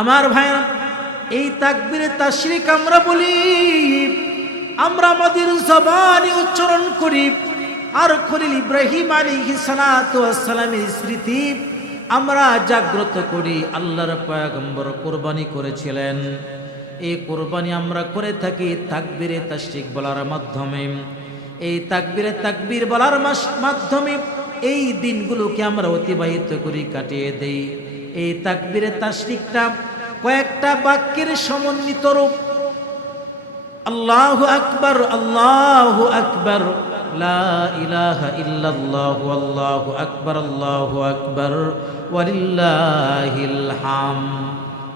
আমার ভাইরা এই তাকবিরে তাশরিক আমরা বলি, আমরা আমাদের জবানে উচ্চারণ করি, আর খলিল ইব্রাহিম আলাইহি সালাতু সালামের স্মৃতি আমরা জাগ্রত করি। আল্লাহর পয়গম্বর কোরবানি করেছিলেন। এই কোরবানি আমরা করে থাকি তাকবিরে তাশরিক বলার মাধ্যমে। এই তাকবিরে তাকবির বলার মাধ্যমে এই দিনগুলোকে আমরা অতিবাহিত করি, কাটিয়ে দেই। এই তাকবিরে তাশরিকটা কয়েকটা বাক্যের সমন্বিত রূপ। আল্লাহু আকবার আল্লাহু আকবার আল্লাহু আকবার আল্লাহু আকবার হাম।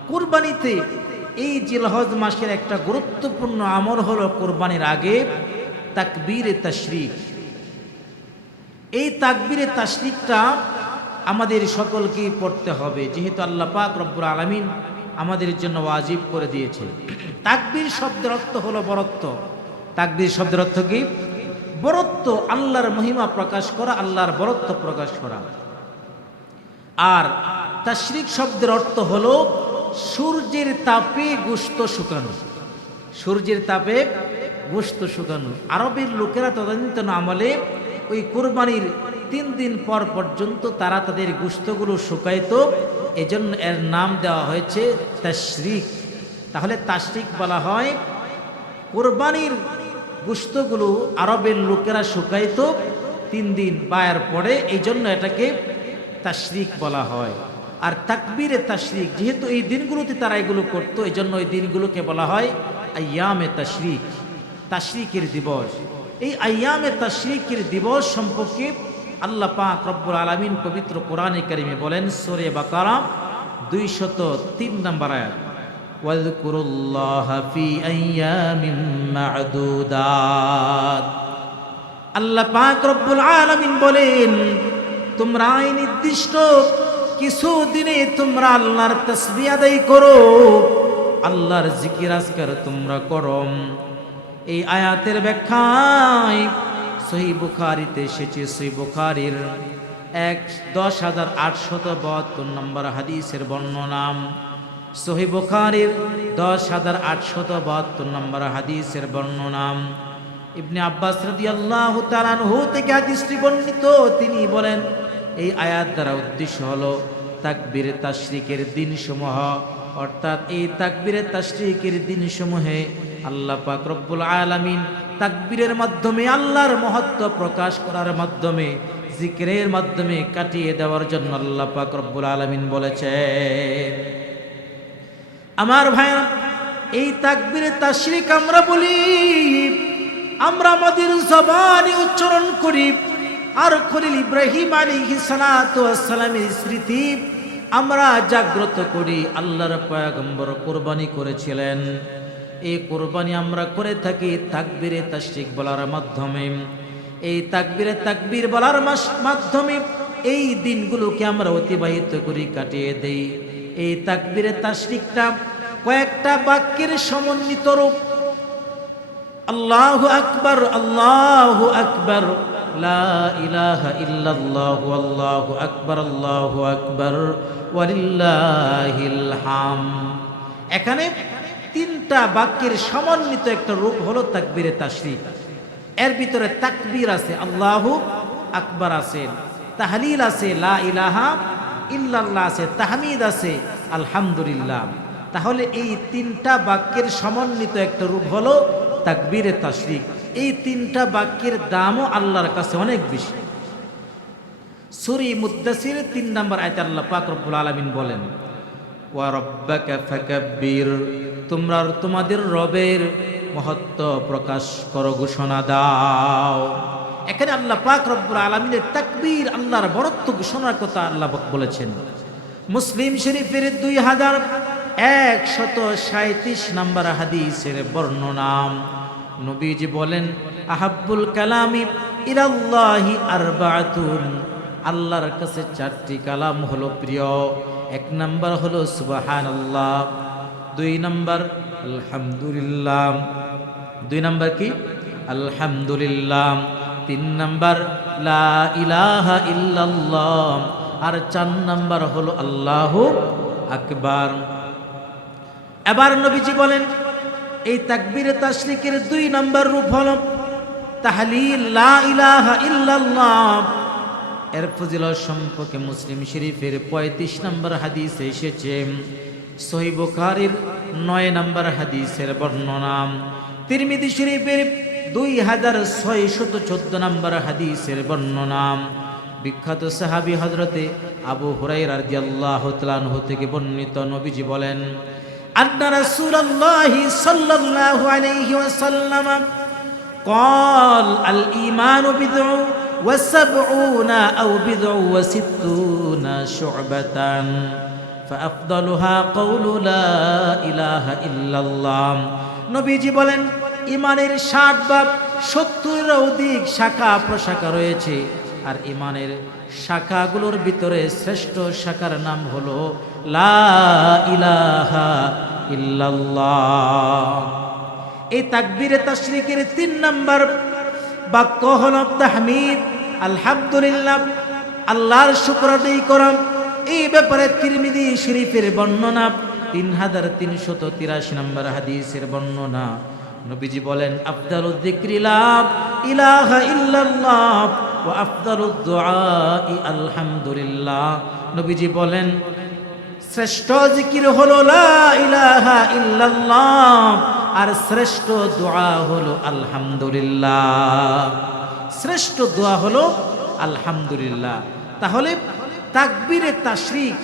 কুরবানিতে এই জিলহজ মাসের একটা গুরুত্বপূর্ণ আমল হলো কোরবানির আগে তাকবীরে তাশরিক এই তাকবীরে তাশরিকটা আমাদের সকলকেই পড়তে হবে। যেহেতু আল্লাহ পাক রব্বুর আলামিন আমাদের জন্য ওয়াজিব করে দিয়েছে। তাকবীর শব্দের অর্থ হলো বরত্ব। তাকবীর শব্দের অর্থ কি? বরত্ব, আল্লাহর মহিমা প্রকাশ করা, আল্লাহর বরত্ব প্রকাশ করা। আর তাশরিক শব্দের অর্থ হলো সূর্যের তাপে গোস্ত শুকানো। সূর্যের তাপে গোস্ত শুকানো। আরবের লোকেরা তদানীতন আমলে ওই কোরবানির তিন দিন পর পর্যন্ত তারা তাদের গোস্তগুলো শুকাইতো। এজন্য এর নাম দেওয়া হয়েছে তাশরিক। তাহলে তাশরিক বলা হয়, কোরবানির গুস্তগুলো আরবের লোকেরা শুকাইতো তিন দিন বায়ার পরে এই জন্য এটাকে তাশরিক বলা হয়। আর তাকবীরে তাশরিক, যেহেতু এই দিনগুলোতে তারা এগুলো করতো এই জন্য এই দিনগুলোকে বলা হয় আয়ামে তাশরিক, তাশরিকের দিবস। এই আয়ামে তাশরিকের দিবস সম্পর্কে আল্লাহ পাক রব্বুল আলামিন পবিত্র কোরআনে কারিমে বলেন সোরে বাকারা দুইশত তিন নম্বর আয়াত واذكروا الله في أيام معدودات আল্লাহ পাক রব্বুল আলামিন বলেন তোমরা এই নির্দিষ্ট কিছু দিনে তোমরা আল্লাহর তসবি আদায় করো আল্লাহর জিকির আজকার তোমরা করো এই আয়াতের ব্যাখ্যায় সহি বুখারিতে এসেছে, সহি বুখারির এক দশ হাজার আটশত বাহাত্তর নম্বর হাদিসের বর্ণনাম। সহি বুখারির দশ হাজার আটশত বাহাত্তর নম্বর হাদিসের বর্ণনাম। ইবনে আব্বাস রাদিয়াল্লাহু তাআলা আনহু থেকে হাদিসটি বর্ণিত, তিনি বলেন, এই আয়াত দ্বারা উদ্দেশ্য হলো তাকবীরে তাশরিকের দিনসমূহ, অর্থাৎ এই তাকবীরে তাশরিকের দিনসমূহে আল্লাহ পাক রব্বুল আলামিন তাকবীরের মাধ্যমে, আল্লাহর মহত্ব প্রকাশ করার মাধ্যমে, জিকিরের মাধ্যমে কাটিয়ে দেওয়ার জন্য আল্লাহ পাক রব্বুল আলামিন বলেছেন। আমার ভাইরা এই তাকবীরে তাশরিক আমরা বলি, আমরা আমাদের জবানে উচ্চারণ করি, আর খলিল ইব্রাহিম সালাতু সালামের স্মৃতি আমরা জাগ্রত করি, আল্লাহর পয়গম্বর কোরবানি করেছিলেন। এই কোরবানি আমরা করে থাকি তাকবীরে তাশরিক বলার মাধ্যমে। এই তাকবিরে তাকবির বলার মাধ্যমে এই দিনগুলোকে আমরা অতিবাহিত করি, কাটিয়ে দেই। এই তাকবিরে তাশরিকটা কয়েকটা বাক্যের সমন্বিত রূপ। আল্লাহু আকবার আল্লাহু আকবার আল্লাহু আকবার আল্লাহু আকবার, ওয়ালিল্লাহিল হাম। এখানে তিনটা বাক্যের সমন্বিত একটা রূপ হলো তাকবীরে তাশরিক এর ভিতরে তাকবীর আছে, আল্লাহু আকবার আছে, তাহলিল আছে, লা ইলাহা ইল্লাল্লাহ আছে, তাহমিদ আছে, আলহামদুলিল্লাহ। তাহলে এই তিনটা বাক্যের সমন্বিত একটা রূপ হলো তাকবীরে তাশরিক এই তিনটা বাক্যের দামও আল্লাহর কাছে অনেক বেশি। সুরি মুদ্দাসির তিন নম্বর আয়ত আল্লাহ পাক রব্বুল আলামিন বলেন তোমরা তোমাদের রবের মহত্ব প্রকাশ করো, ঘোষণা দাও। এখানে আল্লাহ পাক রব্বুল আলামিনের তাকবীর আল্লাহর বরত্ব ঘোষণার কথা আল্লাহ বলেছেন। মুসলিম শরীফের দুই হাজার একশত সাঁত্রিশ নম্বর হাদিসের বর্ণনাম নবীজি বলেন, আহাব্বুল কালামি ইলাল্লাহি আরবাতুন আল্লাহর কাছে চারটি কালাম হলো প্রিয়। এক নাম্বার হলো সুবাহান আল্লাহ দুই নাম্বার, আলহামদুলিল্লাহ। দুই নাম্বার কি? আলহামদুলিল্লাহ। তিন নাম্বার, লা আর চার নাম্বার হলো আল্লাহু আকবার। এবার নবীজি বলেন, এই তাকবীরে তাশরিকের দুই নম্বর রূপ হল তাহলিল লা ইলাহা ইল্লাল্লাহ। এর ফজিলত সম্পর্কে মুসলিম শরীফের পঁয়ত্রিশ নম্বর হাদিসে এসেছে সহি বুখারীর নয় নম্বর হাদিসের বর্ণনা তিরমিদি শরীফের দুই হাজার ছয় শত চোদ্দ নম্বর হাদিসের বর্ণনা বিখ্যাত সাহাবী হজরতে আবু হুরাইরা রাদিয়াল্লাহু তাআলা আনহু থেকে বর্ণিত নবীজি বলেন আন্না রাসূলুল্লাহি সাল্লাল্লাহু আলাইহি ওয়াসাল্লাম قال الإيمان بضع وسبعون أو بضع وستون شعبة فأفضلها قول لا إله إلا الله নবীজি বলেন ইমানের ষাট বা সত্তরের অধিক শাখা প্রশাখা রয়েছে আর ইমানের শাখাগুলোর ভিতরে শ্রেষ্ঠ শাখার নাম হলো লা ইলাহা ইল্লাল্লাহ এই তাকবীরে তাশরিকের তিন নাম্বার বাক্য হল তাহমিদ, আলহামদুলিল্লাহ, আল্লাহর শুকর আদায় করা। এই ব্যাপারে তিরমিদি শরীফের বর্ণনা, তিন হাজার তিনশত তিরাশি নম্বর হাদিসের বর্ণনা। নবীজি বলেন, আফদাল উদ্দিক্রিলাভ ইলাহা ইল্লাল্লাহ ও আফদাল আলহামদুলিল্লাহ। নবীজি বলেন, শ্রেষ্ঠ জিকির হলো লা ইলাহা ইল্লাল্লাহ আর শ্রেষ্ঠ দোয়া হলো আলহামদুলিল্লাহ। শ্রেষ্ঠ দোয়া হলো আলহামদুলিল্লাহ। তাহলে তাকবীরে তাশরিক,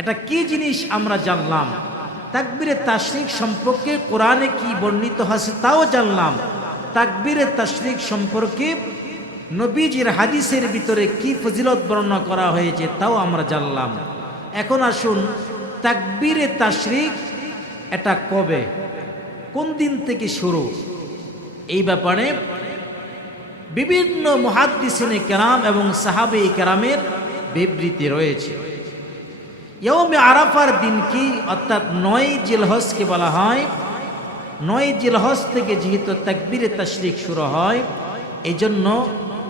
এটা কি জিনিস আমরা জানলাম? তাকবীরে তাশরিক সম্পর্কে কোরআনে কি বর্ণিত আছে তাও জানলাম। তাকবীরে তাশরিক সম্পর্কে নবীজির হাদিসের ভিতরে কি ফজিলত বর্ণনা করা হয়েছে তাও আমরা জানলাম। এখন আসুন, তাকবীরে তাশরিক এটা কবে? কোন দিন থেকে শুরু? এই ব্যাপারে বিভিন্ন মহাদ্দিসিনে কেরাম এবং সাহাবে কেরামের বিবৃতি রয়েছে। ইয়মে আরাফার দিন কি? অর্থাৎ নয় জিলহজকে বলা হয়। নয় জিলহজ থেকে যেহেতু তাকবীরে তাশরিক শুরু হয় এই জন্য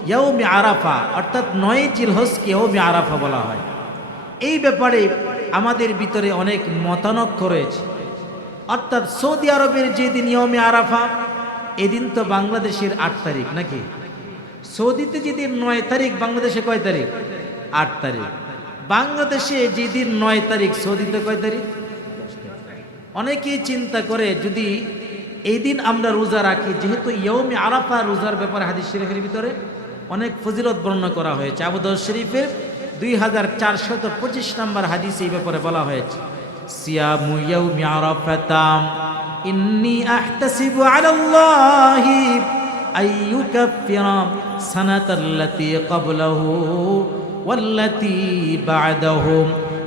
ইয়মে আরাফা, অর্থাৎ নয় জিলহজকে ইয়মে আরাফা বলা হয়। এই ব্যাপারে আমাদের ভিতরে অনেক মতানক্য রয়েছে। অর্থাৎ সৌদি আরবের যেদিন নিয়মে আরাফা এদিন তো বাংলাদেশের আট তারিখ, নাকি? সৌদিতে যেদিন নয় তারিখ, বাংলাদেশে কয় তারিখ? আট তারিখ। বাংলাদেশে যেদিন নয় তারিখ, সৌদিতে কয় তারিখ? অনেকেই চিন্তা করে, যদি এই দিন আমরা রোজা রাখি, যেহেতু ইয়মে আরাফা রোজার ব্যাপারে হাদিস শরীফের ভিতরে অনেক ফজিলত বর্ণনা করা হয়েছে। আবুদর শরীফের দুই হাজার চারশত পঁচিশ নম্বর হাদিস এই ব্যাপারে বলা হয়েছে। সিয়ামু ইয়াউমি আরাফাতাম ইন্নী আহতাসিবু আলাল্লাহি আইয়ুকাফিরা সানাতাল্লাতী ক্বাবলাহু ওয়াল্লাতী বা'দাহু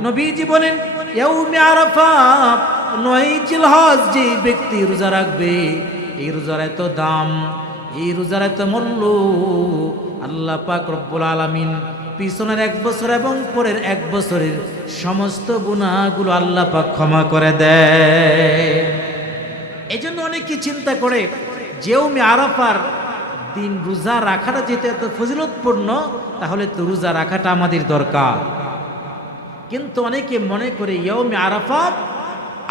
নবীজি বলেন, ইয়াউমি আরাফা নয় জিলহজ যে ব্যক্তি রোজা রাখবে, এই রোজার এত দাম, এই রোজার এত মূল্য, আল্লাহ পাক রব্বুল আলামিন পিছনের এক বছর এবং পরের এক বছরের সমস্ত গুণাগুলো আল্লাহ পাক ক্ষমা করে দেয়। এই জন্য অনেকে চিন্তা করে যেও মে আরাফার দিন রোজা রাখাটা যেহেতু এত ফজিলতপূর্ণ, তাহলে তো রোজা রাখাটা আমাদের দরকার। কিন্তু অনেকে মনে করে ইয়ৌমে আরাফা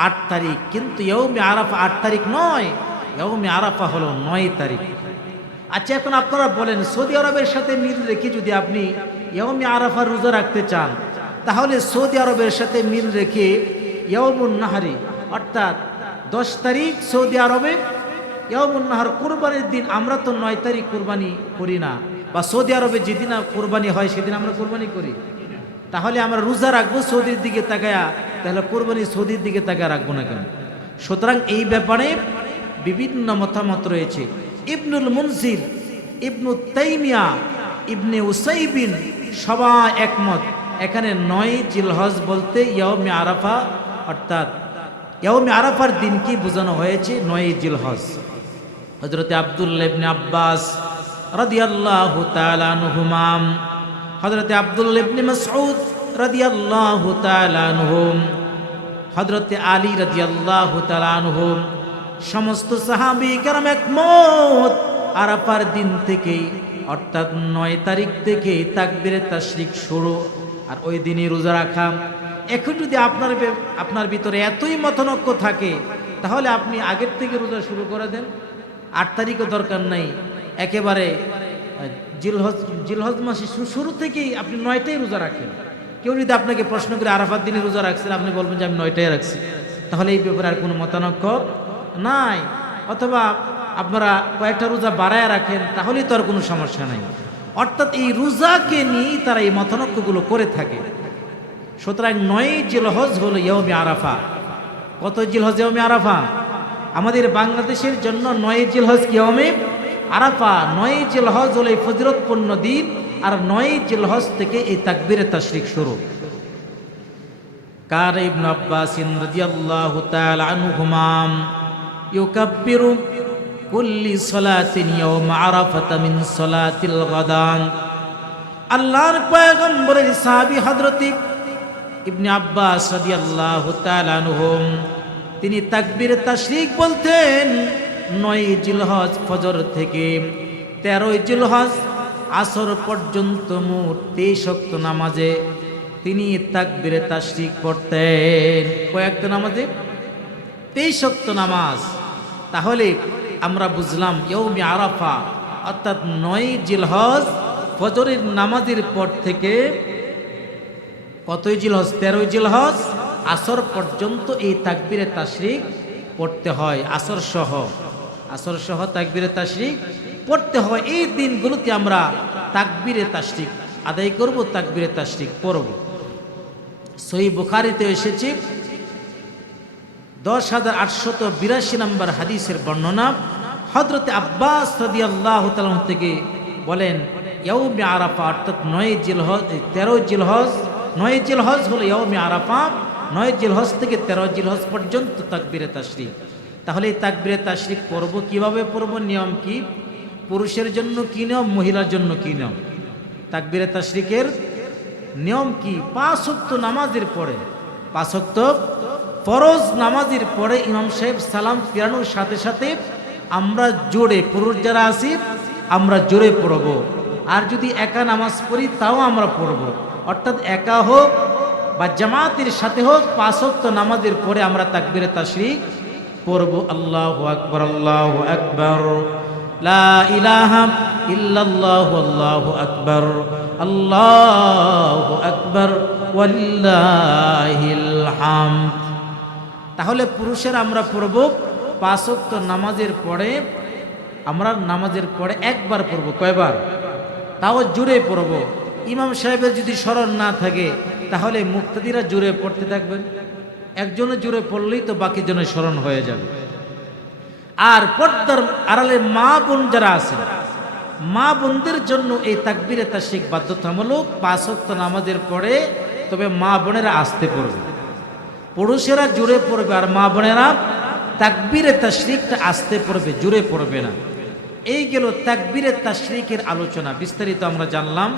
আট তারিখ। কিন্তু ইয়ৌমে আরাফা আট তারিখ নয় ইয়ৌমে আরাফা হলো নয় তারিখ। আচ্ছা এখন আপনারা বলেন, সৌদি আরবের সাথে মিল রেখে যদি আপনি ইয়ৌমে আরাফা রোজা রাখতে চান, তাহলে সৌদি আরবের সাথে মিল রেখে ইয়ৌমুন নাহারি, অর্থাৎ দশ তারিখ সৌদি আরবে ইয়ৌমুন নাহার কোরবানির দিন আমরা তো নয় তারিখ কোরবানি করি না, বা সৌদি আরবে যেদিন কোরবানি হয় সেদিন আমরা কোরবানি করি। তাহলে আমরা রোজা রাখব সৌদির দিকে তাকায়া, তাহলে কোরবানি সৌদির দিকে তাকায় রাখব না কেন? সুতরাং এই ব্যাপারে বিভিন্ন মতামত রয়েছে। ইবনুল মুনসির ইবনু তাইমিয়া, ইবনে উসাইবিন সবাই একমত। এখানে নয় জিলহজ বলতে ইয়মে আরাফা, অর্থাৎ ইয়মে আরাফার দিনকে বোঝানো হয়েছে? নয় জিলহজ। হজরতে আবদুল্লাহ ইবনে আব্বাস রাদিয়াল্লাহু তাআলা আনহুমাম হজরতে আব্দুল ইবনে মাসউদ রাদিয়াল্লাহু তাআলা আনহুম হজরতে আলী রাদিয়াল্লাহু তাআলা আনহুম, সমস্ত সাহাবী কেরাম একমত আরাফার দিন থেকেই অর্থাৎ নয় তারিখ থেকে তাকবীরে তাশরিক শুরু। আর ওই দিনই রোজা রাখা। এখন যদি আপনার আপনার ভিতরে এতই মতনক্য থাকে, তাহলে আপনি আগের থেকে রোজা শুরু করে দেন। আট তারিখও দরকার নাই। একেবারে জিলহজ জিলহজ মাসে শুরু থেকেই আপনি নয়টাই রোজা রাখেন। কেউ যদি আপনাকে প্রশ্ন করে আরাফাত দিনে রোজা রাখছেন, আপনি বলবেন যে আমি নয়টাই রাখছি। তাহলে এই ব্যাপারে আর কোনো মতানক্য নাই। অথবা আপনারা কয়েকটা রোজা বাড়ায় রাখেন, তাহলেই তো আর কোনো সমস্যা নাই। অর্থাৎ এই রোজাকে নিয়েই তারা এই মতানক্যগুলো করে থাকে। সুতরাং নয় জিলহজ হলো ইয়মে আরাফা। কত জিলহজ ইয়মে আরাফা? আমাদের বাংলাদেশের জন্য নয় জিলহজ ইয়মে আরাফা, নয় জিলহজ হলো এই ফজিরতপূর্ণ দিন, আর নয় জিলহজ থেকে এই তাকবীরে তাশরিক শুরু। কার ইবনে আব্বাস রাদিয়াল্লাহু তাআলা আনহুমাম ইউকাব্বিরু কুল্লি সালাতিন ইয়াওম আরাফাতা মিন সালাতিল গাদান। আল্লাহর পয়গম্বরের সাহাবী হযরত ইবনে আব্বাস রাদিয়াল্লাহু তাআলা আনহুম, তিনি তাকবীরে তাশরিক বলতেন, নয় জিলহজ ফজর থেকে তেরোই জিলহজ আসর পর্যন্ত মোট তেইশ অক্ত নামাজে তিনি তাকবীরে তাশরিক পড়তেন। কয়েকটা নামাজে? তেইশ অক্ত নামাজ। তাহলে আমরা বুঝলাম ইয়ৌমি আরাফা, অর্থাৎ নয় জিলহজ ফজরের নামাজের পর থেকে কতই জিলহজ? তেরোই জিলহজ। আসর পর্যন্ত এই তাকবীরে তাশরিক পড়তে হয়। আসর সহ আসর সহ তাকবীরে তাশরিক পড়তে হয়। এই দিনগুলোতে আমরা তাকবিরে তাশরিক, আদায় করব, তাকবীরে তাশরিক পড়ব। সহি বুখারিতে এসেছে দশ হাজার আটশত বিরাশি নম্বর হাদিসের বর্ণনা হজরতে আব্বাস রদি আল্লাহ থেকে বলেন ইয়ৌমে আরাফা, অর্থাৎ নয় জিলহজ, তেরো জিলহজ, নয় জিলহজ হলো ইয়ৌমে আরাফা, নয় জিলহজ থেকে তেরো জিলহজ পর্যন্ত তাকবিরে তাশরিক। তাহলে এই তাকবিরে তাশরিক পড়ব কীভাবে? পড়ব নিয়ম কি? পুরুষের জন্য কি নিয়ম, মহিলার জন্য কি নিয়ম? তাকবিরে তাশরিকের নিয়ম কি? পাঁচ নামাজের পরে, পাঁচ ওয়াক্ত ফরজ নামাজের পরে ইমাম সাহেব সালাম ফিরানোর সাথে সাথে আমরা জোরে পুরুষ যারা আছি, আমরা জোরে পড়ব। আর যদি একা নামাজ পড়ি, তাও আমরা পড়ব। অর্থাৎ একা হোক বা জামাতের সাথে হোক ওয়াক্ত নামাজের পরে আমরা তাকবিরে তাশরিক পড়ব। আল্লাহ আকবর আল্লাহ আকবর। ইল্লাল্লাহ, আল্লাহু আকবার। আল্লাহু আকবার। ওয়ালিল্লাহিল হামদ। তাহলে পুরুষের আমরা পড়ব পাঁচ ওয়াক্ত নামাজের পরে, আমরা নামাজের পরে একবার পড়ব, কয়বার? তাও জুড়ে পড়ব। ইমাম সাহেবের যদি স্মরণ না থাকে, তাহলে মুক্তাদিরা জুড়ে পড়তে থাকবেন। একজনে জুড়ে পড়লেই তো বাকি জনের স্মরণ হয়ে যাবে। আর পর্দার আড়ালে মা বোন যারা আছেন মা বোনদের জন্য এই তাকবিরে তাশরিক বাধ্যতামূলক পাঁচ ওয়াক্ত নামাজের পরে তবে মা বোনেরা আসতে পড়বে। পুরুষেরা জুড়ে পড়বে আর মা বোনেরা তাকবিরে তাশরিকটা আসতে পড়বে, জুড়ে পড়বে না। এই গেল তাকবিরে তাশরিকের আলোচনা, বিস্তারিত আমরা জানলাম।